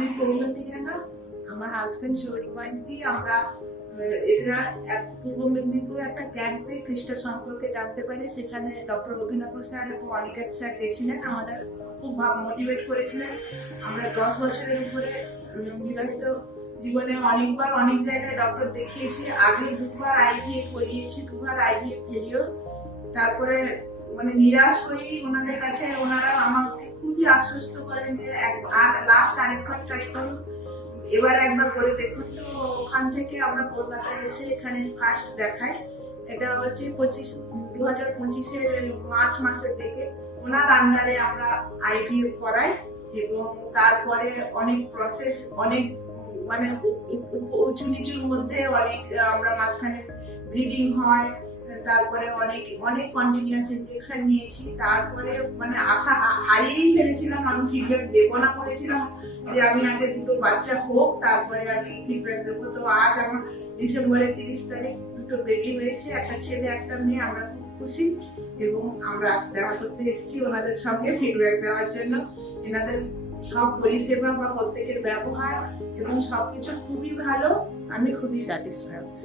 আমি পৌলমী জানা, আমার হাজবেন্ড সৌরমাইতি। আমরা এরা পূর্ব মেদিনীপুরে একটা ক্যাম্পে খ্রিস্ট সম্পর্কে জানতে পারি। সেখানে ডক্টর অভিনব স্যার এবং অনিকেত স্যার গেছিলেন, আমাদের খুব মোটিভেট করেছিলেন। আমরা 10 বছরের উপরে বিবাহিত জীবনে অনেকবার অনেক জায়গায় ডক্টর দেখিয়েছি। আগে 2বার আইভিএফ করিয়েছি, 2বার আইভিএফ ফেলিও। তারপরে মানে নিরাশ হয়ে ওনাদের কাছে ওনারা আমাকে খুবই আশ্বস্ত করেন যে লাস্ট আরেকবার ট্রাই করুন, এবার একবার করে দেখুন। তো ওখান থেকে আমরা কলকাতায় এসে এখানে ফার্স্ট দেখাই। এটা হচ্ছে 2025-এর মার্চ মাসের দিকে ওনার আন্ডারে আমরা আইভিএফ করাই। এবং তারপরে অনেক প্রসেস, অনেক মানে উঁচু নিচুর মধ্যে অনেক আমরা মাঝখানে ব্লিডিং হয়। তারপরে অনেক অনেক কন্টিনিউয়াস ইনজেকশন নিয়েছি। তারপরে মানে আশা হারিয়েই ফেলেছিলাম, আমি ফিডব্যাক দেবো না করেছিলাম যে আমি আগে 2টো বাচ্চা হোক তারপরে আমি ফিডব্যাক দেবো। তো আজ আমার ডিসেম্বরের 30 তারিখ 2টো বেবি হয়েছে, একটা ছেলে একটা মেয়ে। আমরা খুব খুশি এবং আমরা আজ দেখা করতে এসেছি ওনাদের সঙ্গে ফিডব্যাক দেওয়ার জন্য। এনাদের সব পরিষেবা বা প্রত্যেকের ব্যবহার এবং সবকিছু খুবই ভালো, আমি খুবই স্যাটিসফাইড।